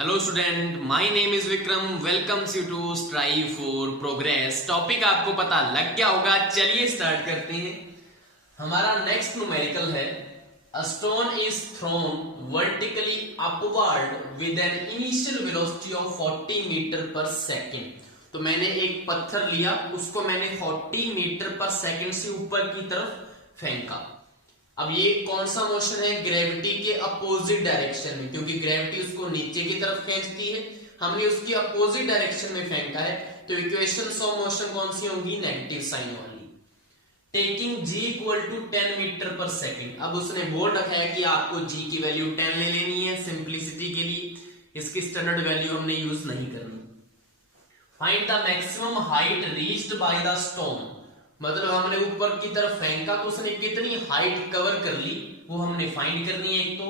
Hello student, my name is Vikram. Welcomes you to strive for progress. Topic आपको पता लग गया होगा, चलिए स्टार्ट करते हैं। हमारा नेक्स्ट न्यूमेरिकल है a stone is thrown vertically upward with an initial velocity of 40 metre per second. तो मैंने एक पत्थर लिया, उसको मैंने 40 मीटर पर सेकेंड से ऊपर की तरफ फेंका। अब ये कौन सा मोशन है? ग्रेविटी के अपोजिट डायरेक्शन में, क्योंकि ग्रेविटी उसको नीचे की तरफ खींचती है, हमने उसकी अपोजिट डायरेक्शन में फेंका है। तो इक्वेशंस ऑफ मोशन कौन सी होंगी? नेगेटिव साइन वाली। Taking g equal to 10 metre per second. अब उसने बोल रखा है कि आपको g की वैल्यू 10 ले लेनी है सिंप्लिसिटी के लिए, इसकी स्टैंडर्ड वैल्यू हमने यूज नहीं करनी। Find the maximum height reached by the stone. मतलब हमने ऊपर की तरफ फेंका तो उसने कितनी हाइट कवर कर ली वो हमने फाइंड करनी है। एक तो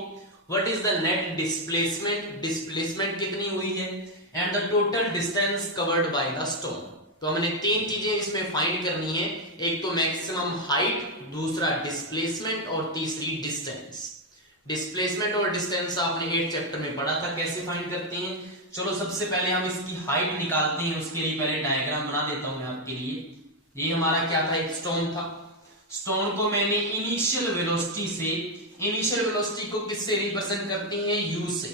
what is the net displacement, displacement कितनी हुई है, and the total distance covered by the stone. तो हमने तीन चीजें इसमें फाइंड करनी है, एक तो मैक्सिमम हाइट, दूसरा डिस्प्लेसमेंट और तीसरी डिस्टेंस। डिस्प्लेसमेंट और डिस्टेंस आपने 8th चैप्टर में पढ़ा था, कैसे फाइंड करते हैं। चलो सबसे पहले हम इसकी हाइट निकालते हैं, उसके लिए पहले डायग्राम बना देता हूं मैं आपके लिए। ये हमारा क्या था? एक स्टोन था। स्टोन को मैंने इनिशियल वेलोसिटी से, इनिशियल वेलोसिटी को किससे रिप्रेजेंट करते हैं? u से।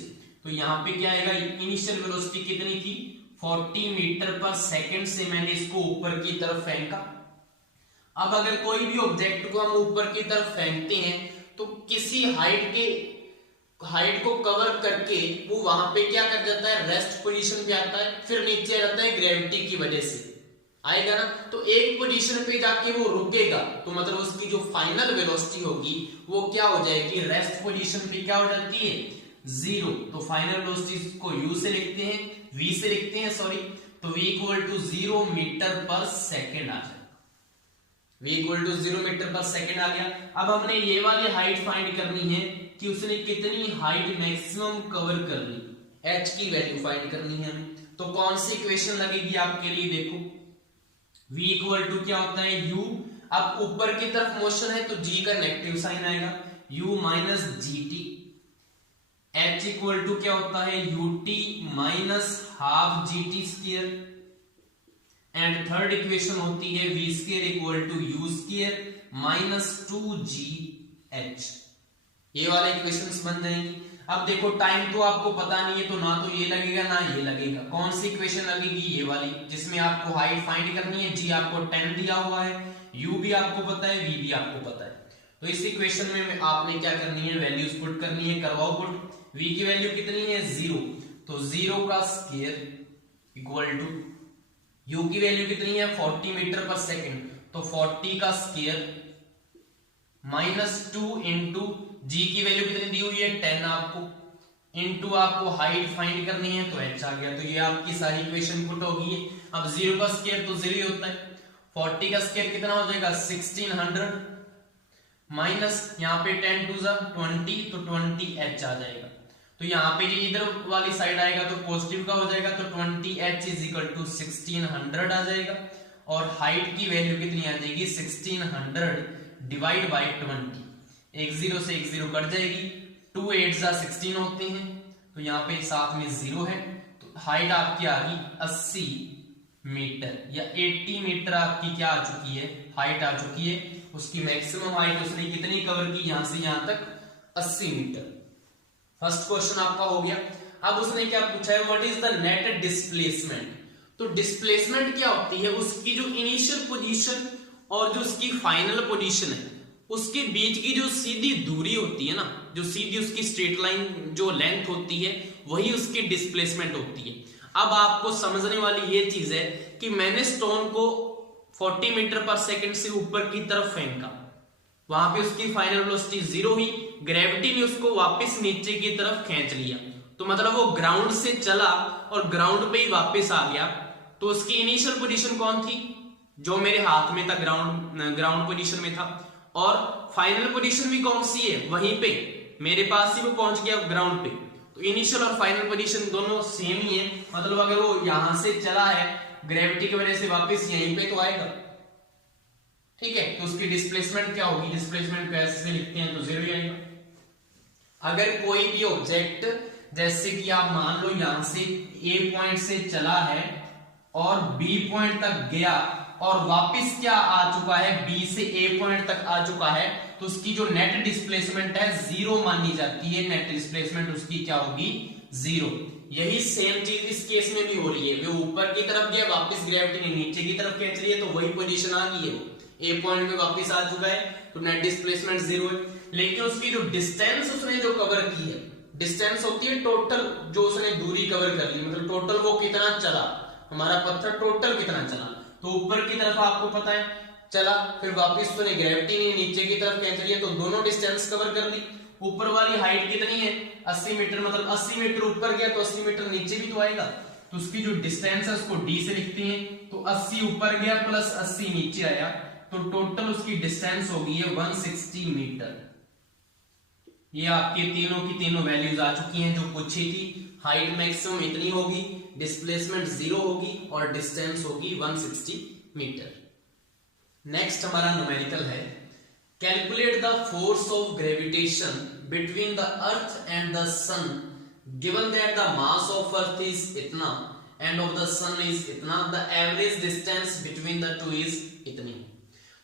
तो यहाँ पे क्या आएगा? इनिशियल वेलोसिटी कितनी थी? 40 मीटर पर सेकेंड से मैंने इसको ऊपर की तरफ फेंका। अब अगर कोई भी ऑब्जेक्ट को हम ऊपर की तरफ फेंकते हैं तो किसी हाइट को कवर करके वो वहां पे क्या कर जाता है? रेस्ट पोजीशन पे आता है, फिर नीचे आ जाता है ग्रेविटी की वजह से आएगा ना। तो एक पोजीशन पे जाके वो रुकेगा, तो मतलब उसकी जो फाइनल वेलोसिटी होगी वो क्या हो जाएगी? रेस्ट पोजीशन पे क्या हो जाती है? 0। तो फाइनल वेलोसिटी को u से लिखते हैं, v से लिखते हैं सॉरी। तो v equal to 0 metre per second आ जाएगा। v equal to 0 metre per second आ गया। अब हमने ये वाली हाइट फाइंड करनी है कि उसने कितनी हाइट मैक्सिमम कवर कर ली, h की वैल्यू फाइंड करनी है हमें। तो कौन सी इक्वेशन लगेगी आपके लिए? देखो v इक्वल टू क्या होता है? u। अब ऊपर की तरफ मोशन है तो g का नेगेटिव साइन आएगा, u minus gt। h equal to क्या होता है? ut minus half gt square. And third equation होती है v square equal to u square minus 2gh। ये वाले इक्वेशंस बन जाएंगी। अब देखो टाइम तो आपको पता नहीं है, तो ना तो ये लगेगा ना ये लगेगा। कौन सी इक्वेशन लगेगी? ये वाली, जिसमें आपको हाइट फाइंड करनी है। g आपको 10 दिया हुआ है, u भी आपको पता है, v भी आपको पता है। तो इस इक्वेशन में आपने क्या करनी है? वैल्यूज पुट करनी है, करवाओ पुट। v की वैल्यू कितनी है? 0। तो 0 का स्क्वायर इक्वल टू u की वैल्यू कितनी है? 40 मीटर पर सेकेंड। तो 40 का स्क्वायर माइनस 2 इंटू g की वैल्यू कितनी दी हुई है? 10 आपको, इनटू आपको हाइट फाइंड करनी है तो h आ गया। तो ये आपकी सारी इक्वेशन पुट होगी। अब 0 का स्क्वायर तो 0 ही होता है, 40 का स्क्वायर कितना हो जाएगा? 1600 माइनस यहाँ पे 10 टू 20, तो 20h आ जाएगा। तो यहाँ पे जो इधर वाली साइड आएगा तो पॉजिटिव का हो जाएगा, तो 20h इज इक्वल टू 1600 आ जाएगा। और हाइट की वैल्यू कितनी आ जाएगी? 1600 डिवाइड बाई 20। एक 0 से एक 0 कट जाएगी, 2 8 16 होते हैं, तो यहाँ पे साथ में 0 है। तो हाइट आपकी आ गई 80 मीटर या 80 मीटर आपकी क्या आ चुकी है? हाइट आ चुकी है। उसकी मैक्सिमम हाइट उसने कितनी कवर की? यहां से यहां तक 80 मीटर। फर्स्ट क्वेश्चन आपका हो गया। अब उसने क्या पूछा है? What is the net displacement. तो डिस्प्लेसमेंट क्या होती है? उसकी जो इनिशियल पोजीशन और जो उसकी फाइनल पोजीशन है उसके बीच की जो सीधी दूरी होती है ना, जो सीधी उसकी स्ट्रेट लाइन जो लेंथ होती है, वही उसकी डिस्प्लेसमेंट होती है। अब आपको समझने वाली ये चीज है कि मैंने स्टोन को 40 मीटर पर सेकेंड से ऊपर की तरफ फेंका, वहां पे उसकी फाइनल वेलोसिटी 0 हुई, ग्रेविटी ने उसको वापस नीचे की तरफ खींच लिया। तो मतलब वो ग्राउंड से चला और ग्राउंड पे ही वापस आ गया। तो उसकी इनिशियल पोजीशन कौन थी? जो मेरे हाथ में था, ग्राउंड पोजीशन में था। और फाइनल पोजीशन भी कौन सी है? वहीं पे मेरे पास ही वो पहुंच गया ग्राउंड पे। तो इनिशियल और फाइनल पोजीशन दोनों सेम ही है। मतलब अगर वो यहां से चला है ग्रेविटी की वजह से वापस यहीं पे तो आएगा, ठीक है। तो उसकी डिस्प्लेसमेंट क्या होगी? डिस्प्लेसमेंट कैसे लिखते हैं? तो 0 ही आएगा। अगर कोई भी ऑब्जेक्ट जैसे कि आप मान लो यहां से ए पॉइंट से चला है और बी पॉइंट तक गया और वापस क्या आ चुका है, बी से ए पॉइंट तक आ चुका है, तो उसकी जो नेट डिस्प्लेसमेंट है जीरो मानी जाती है। नेट डिस्प्लेसमेंट उसकी क्या होगी, जीरो। यही सेम चीज इस केस में भी हो रही है, वो ऊपर की तरफ गया, वापस ग्रेविटी ने नीचे की तरफ खींच रही है, तो वही पोजीशन आ गई है, वो ए पॉइंट में वापस आ चुका है, तो नेट डिस्प्लेसमेंट जीरो है। लेकिन उसकी जो डिस्टेंस उसने जो कवर की है, डिस्टेंस होती है टोटल जो उसने दूरी कवर कर ली, मतलब टोटल वो कितना चला, हमारा पत्थर टोटल कितना चला, तो ऊपर की तरफ आपको पता है चला, फिर वापस उसने ग्रेविटी ने नीचे की तरफ खींच लिया, तो दोनों डिस्टेंस कवर कर ली। ऊपर वाली हाइट कितनी है, 80 मीटर, मतलब 80 मीटर ऊपर गया तो 80 मीटर नीचे भी तो आएगा, तो उसकी जो डिस्टेंस है उसको डी से लिखते हैं, तो 80 ऊपर गया प्लस 80 नीचे आया, तो टोटल उसकी डिस्टेंस होगी है 160 मीटर। ये आपके तीनों की तीनों वैल्यूज आ चुकी हैं जो पूछी थी। हाइट मैक्सिमम इतनी होगी, डिस्प्लेसमेंट जीरो होगी और डिस्टेंस होगी 160 मीटर। नेक्स्ट हमारा न्यूमेरिकल है, calculate the force of gravitation between the earth and the sun given that the mass of earth is इतना and of the sun is इतना, the average distance between the two is इतनी।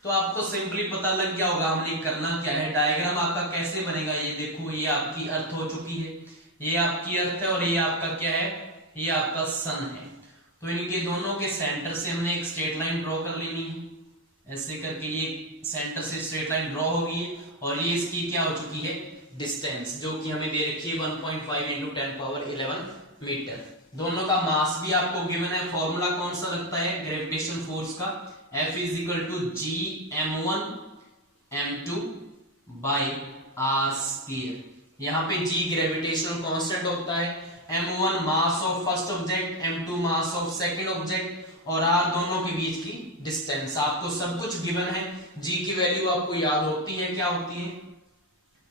तो आपको simply पता लग गया होगा हमने करना क्या है। डायग्राम आपका कैसे बनेगा, ये देखो, ये आपकी अर्थ हो चुकी है, ये आपकी अर्थ है और ये आपका क्या है, ये आपका सन है। तो इनके दोनों के सेंटर से हमने एक स्ट्रेट लाइन ड्रॉ कर लेनी है, ऐसे करके ये सेंटर से स्ट्रेट लाइन ड्रॉ होगी और ये इसकी क्या हो चुकी है, डिस्टेंस, जो कि हमें दे रखी है 1.5 × 10⁻11 मीटर। दोनों का मास भी आपको गिवन है। फॉर्मूला कौन सा लगता है ग्रेविटेशन फोर्स का, F = G(m1 m2 r²। यहाँ पे G ग्रेविटेशनल कांस्टेंट होता है, m1 mass of first object, m2 mass of second object और r दोनों के बीच की डिस्टेंस। आपको सब कुछ गिवन है, G की वैल्यू आपको याद होती है, क्या होती है,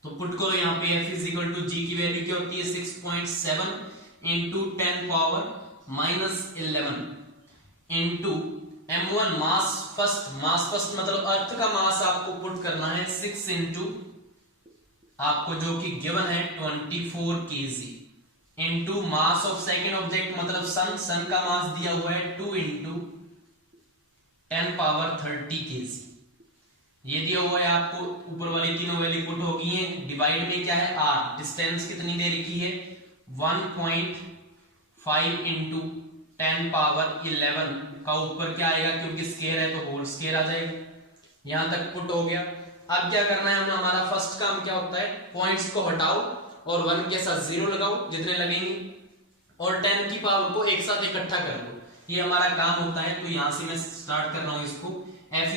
तो पुट करो यहाँ पे F = G की वैल्यू क्या होती है, 6.7 × 10⁻11 इंटू m1 मास फर्स्ट मतलब अर्थ का मास आपको पुट करना है 6 इंटू आपको जो कि गिवन है 24 kg into mass of second object मतलब सन का मास दिया हुआ है 2 इंटू 10⁻30 kg। ये दिया हुआ है आपको, ऊपर वाली तीनों वैल्यू पुट होगी है, डिवाइड में क्या है r, डिस्टेंस कितनी दे रखी है 1.5 इंटू 10⁻11 का ऊपर क्या आएगा, क्योंकि स्केयर है तो होल स्केयर आ जाएगा। यहां तक पुट हो गया। अब क्या करना है हमें, हमारा फर्स्ट काम क्या होता है, पॉइंट्स को हटाओ और 1 के साथ 0 लगाओ जितने लगेंगे और 10 की पावर को एक साथ इकट्ठा कर दो, ये हमारा काम होता है। तो यहां से मैं स्टार्ट कर रहा हूं इसको, F =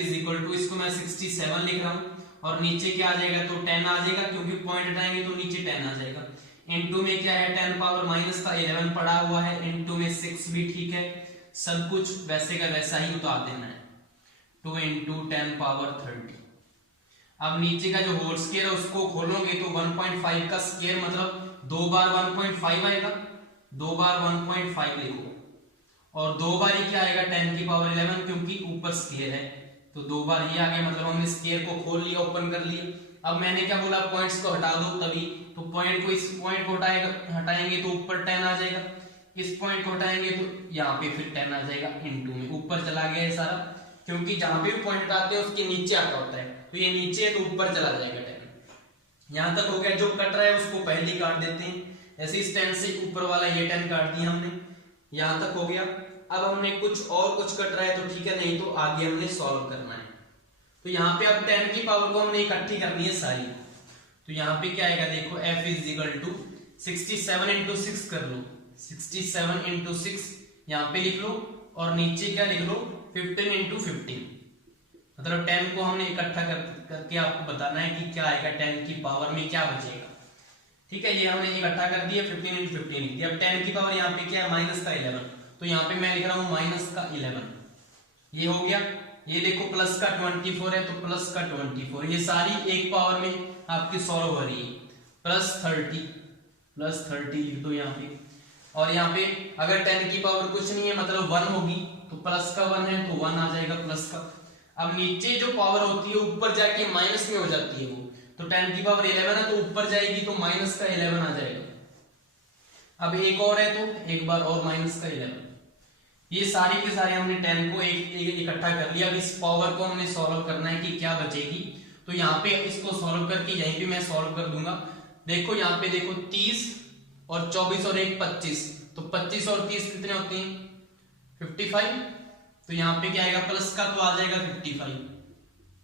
इसको मैं 67 लिख रहा हूं और नीचे क्या आ जाएगा, तो 10 आ जाएगा, क्योंकि पॉइंट हटाएंगे तो नीचे 10 आ जाएगा। इनटू में क्या है 10⁻−11 पड़ा हुआ है, इनटू में 6 भी ठीक है, सब कुछ वैसे का वैसा ही उतार देना है, 2 इंटू 10⁻30। अब नीचे का जो होल स्केयर है उसको खोलोगे तो 1.5 का स्केयर मतलब 2 बार 1.5 आएगा, 2 बार 1.5 लिखो और 2 बार ये क्या आएगा 10⁻11, क्योंकि ऊपर स्केयर है तो 2 बार ये आ गया, मतलब हमने स्केयर को खोल लिया, ओपन कर लिया। अब मैंने क्या बोला, पॉइंट्स को हटा दो, तभी तो पॉइंट को इस पॉइंट को हटाएंगे तो ऊपर 10 आ जाएगा, इस पॉइंट को हटाएंगे तो यहाँ पे फिर 10 आ जाएगा, इनटू में ऊपर चला गया है सारा, क्योंकि जहां पे भी पॉइंट हटाते हैं उसके नीचे आता होता है, तो ये नीचे है तो ऊपर चला जाएगा 10। यहां तक हो गया। जो कट रहा है उसको पहले ही काट देते हैं, ऐसे इस 10 से ऊपर वाला ये 10 काट दिया हमने, यहां तक हो गया। अब हमने कुछ और कुछ कट रहा है तो ठीक है, नहीं तो आगे हमने सॉल्व करना है। तो यहाँ पे अब 10 की पावर को हमने इकट्ठी करनी है सारी, तो यहाँ पे क्या आएगा देखो, F = 67 × 6 कर लो, 67 × 6 यहाँ पे लिख लो और नीचे क्या लिख लो 15 × 15, मतलब 10 को हमने इकट्ठा करके आपको बताना है कि क्या आएगा, 10 की पावर में क्या बचेगा। ठीक है, ये हमने इकट्ठा कर दिया, 15 × 15 लिख दिया। अब 10 की पावर यहाँ पे क्या है -11, तो यहाँ पे मैं लिख रहा हूँ -11, ये हो गया। ये देखो प्लस का 24 है तो प्लस का 24, ये सारी एक पावर में आपकी सॉल्व हो रही है, +30 लिख दो यहाँ पे। और यहाँ पे अगर 10 की पावर कुछ नहीं है मतलब 1 होगी तो प्लस का 1 है तो 1 आ जाएगा प्लस का। अब नीचे जो पावर होती है ऊपर जाके माइनस में हो जाती है वो, तो 10 की पावर 11 है तो ऊपर जाएगी तो -11 आ जाएगा। अब एक और है तो एक बार और माइनस का 11। ये सारी के सारे हमने 10 को एक इकट्ठा कर लिया। अब इस पावर को हमने सॉल्व करना है कि क्या बचेगी। तो यहाँ पे इसको सॉल्व करके यहीं पे मैं सॉल्व कर दूंगा। देखो यहाँ पे देखो 30 और 24 और 1 25, तो 25 और 30 कितने होते हैं 55। तो यहाँ पे क्या आएगा प्लस का तो आ जाएगा 55,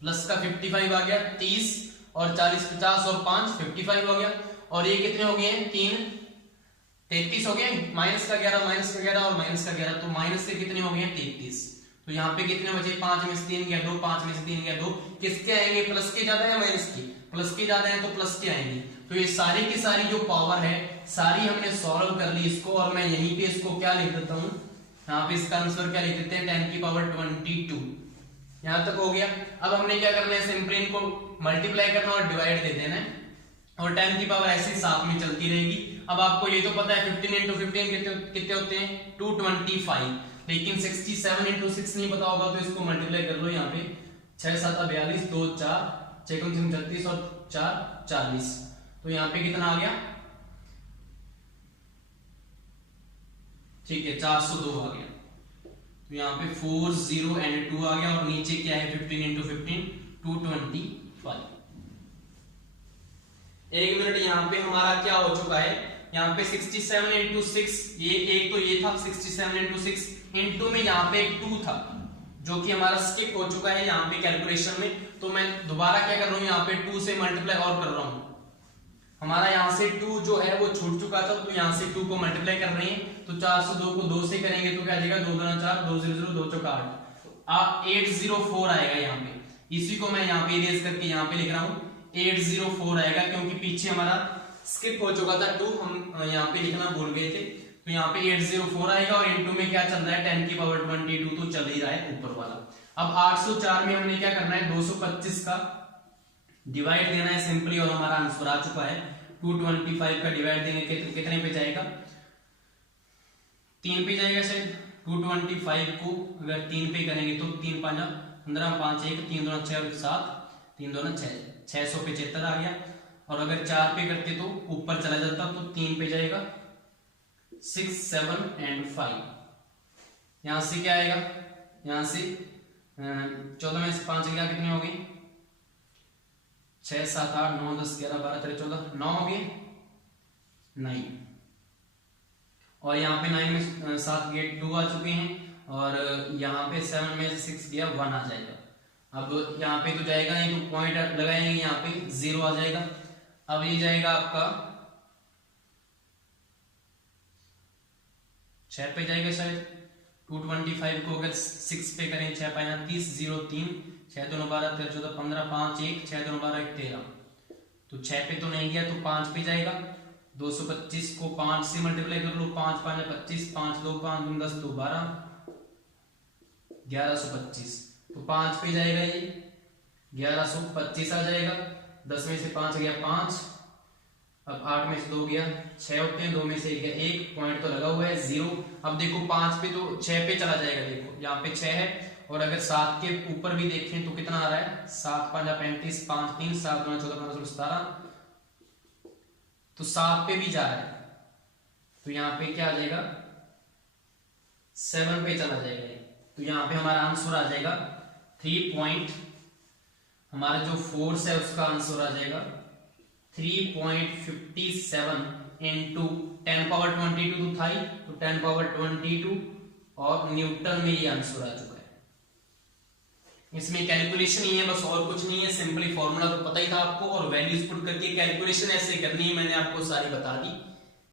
प्लस का 55 आ गया। 30 और 40 50 और 5 55 हो गया। और ये कितने हो गए हैं 3 33 हो गए। माइनस का 11 माइनस का 11 और माइनस का 11, तो माइनस से कितने हो गए 33। तो यहाँ पे कितने बचे 5 में से 3 गया 2, 5 में से 3 गया 2। किसके आएंगे प्लस के ज्यादा है माइनस की, प्लस के ज्यादा है तो प्लस के आएंगे। तो ये सारी की सारी जो पावर है सारी हमने सॉल्व कर ली इसको। और मैं यहीं पे इसको क्या लिख देता हूँ, यहाँ पे इसका आंसर क्या लिख देते हैं 10 की पावर 22। यहां तक हो गया। अब हमने क्या करना है सिंपली इनको मल्टीप्लाई करना और डिवाइड दे देना है, और 10 की पावर ऐसे साथ में चलती रहेगी। अब आपको ये तो पता है 15 इंटू 15 कितने होते हैं 225, लेकिन 67 इंटू 6 नहीं पता होगा तो इसको मल्टीप्लाई कर लो। यहाँ पे 6 7 42 2 4 6 36 और 4 40, तो यहाँ पे कितना आ गया ठीक है 402 आ गया। तो यहाँ पे 4 0 एंड 2 आ गया। और नीचे क्या है 15 इंटू 15 225। एक मिनट, यहाँ पे हमारा क्या हो चुका है, यहाँ पे 67 इंटू 6, ये एक तो ये था 67 इंटू 6, इंटू में यहाँ पे एक 2 था जो कि हमारा स्किप हो चुका है यहाँ पे कैलकुलेशन में। तो मैं दोबारा क्या कर रहा हूँ यहाँ पे 2 से मल्टीप्लाई और कर रहा हूँ। हमारा यहाँ से 2 जो है वो छूट चुका था, तो यहाँ से 2 को मल्टीप्लाई कर रहे हैं। तो 402 को 2 से करेंगे तो क्या आ जाएगा 2 2 4 2 0 0 2 4 8, 804 आएगा यहाँ पे। इसी को मैं यहाँ पे इरेज करके यहाँ पे लिख रहा हूँ 804 आएगा, क्योंकि पीछे हमारा स्किप हो चुका था 2, हम यहाँ पे लिखना भूल गए थे। तो यहाँ पे 804 आएगा। और इनटू में क्या चल रहा है 10 की पावर 22 तो चल ही रहा है ऊपर वाला। अब 804 में हमने क्या करना है 225 का डिवाइड देना है सिंपली, और हमारा आंसर आ चुका है 225 का डिवाइड देंगे कितने पे जाएगा 3 पे जाएगा शायद। 225 को अगर 3 पे करेंगे तो 3 5 15 5 1 3 2 6 7 3 2 6 675 आ गया। और अगर 4 पे करते तो ऊपर चला जाता, तो 3 पे जाएगा 6 7 एंड 5। यहां से क्या आएगा, यहां से 14 में से 5 गया कितने हो गए 6 7 8 9 10 11 12 13 14 9 हो गए 9। और यहाँ पे 9 में 7 गए 2 आ चुके हैं। और यहाँ पे 7 में 6 गया 1 आ जाएगा। अब यहाँ पे तो जाएगा नहीं, तो पॉइंट लगाएंगे यहाँ पे 0 आ जाएगा। अब ये जाएगा आपका 6 पे जाएगा शायद। 225 को अगर 6 पे करें 6 5 30 0 3 6 2 12 13 14 15 5 1 6 2 12 1 13, तो 6 पे तो नहीं गया तो 5 पे जाएगा। 225 को 5 से मल्टीप्लाई कर लो, 5 5 25 5 2 5 2 10 2 12 1125, तो 5 पे जाएगा ये 1125 आ जाएगा। 10 में से 5 गया 5, अब 8 में से 2 गया 6 होते हैं, 2 में से 1 गया 1, पॉइंट तो लगा हुआ है 0। अब देखो 5 पे तो 6 पे चला जाएगा, देखो यहाँ पे 6 है। और अगर 7 के ऊपर भी देखें तो कितना आ रहा है 7 5 35 5 3 7 9 14 15 16 17, तो 7 पे भी जा रहा है। तो यहाँ पे क्या आ जाएगा 7 पे चला जाएगा। तो यहाँ पे हमारा आंसर आ जाएगा 3 हमारा जो फोर्स है उसका आंसर आ जाएगा 3.57 इंटू 10 पावर 22 तो था ही, तो 10 पावर 22 और न्यूटन में ये आंसर आ चुका है। इसमें कैलकुलेशन ही है बस, और कुछ नहीं है। सिंपली फॉर्मूला तो पता ही था आपको, और वैल्यूज पुट करके कैलकुलेशन ऐसे करनी है, मैंने आपको सारी बता दी।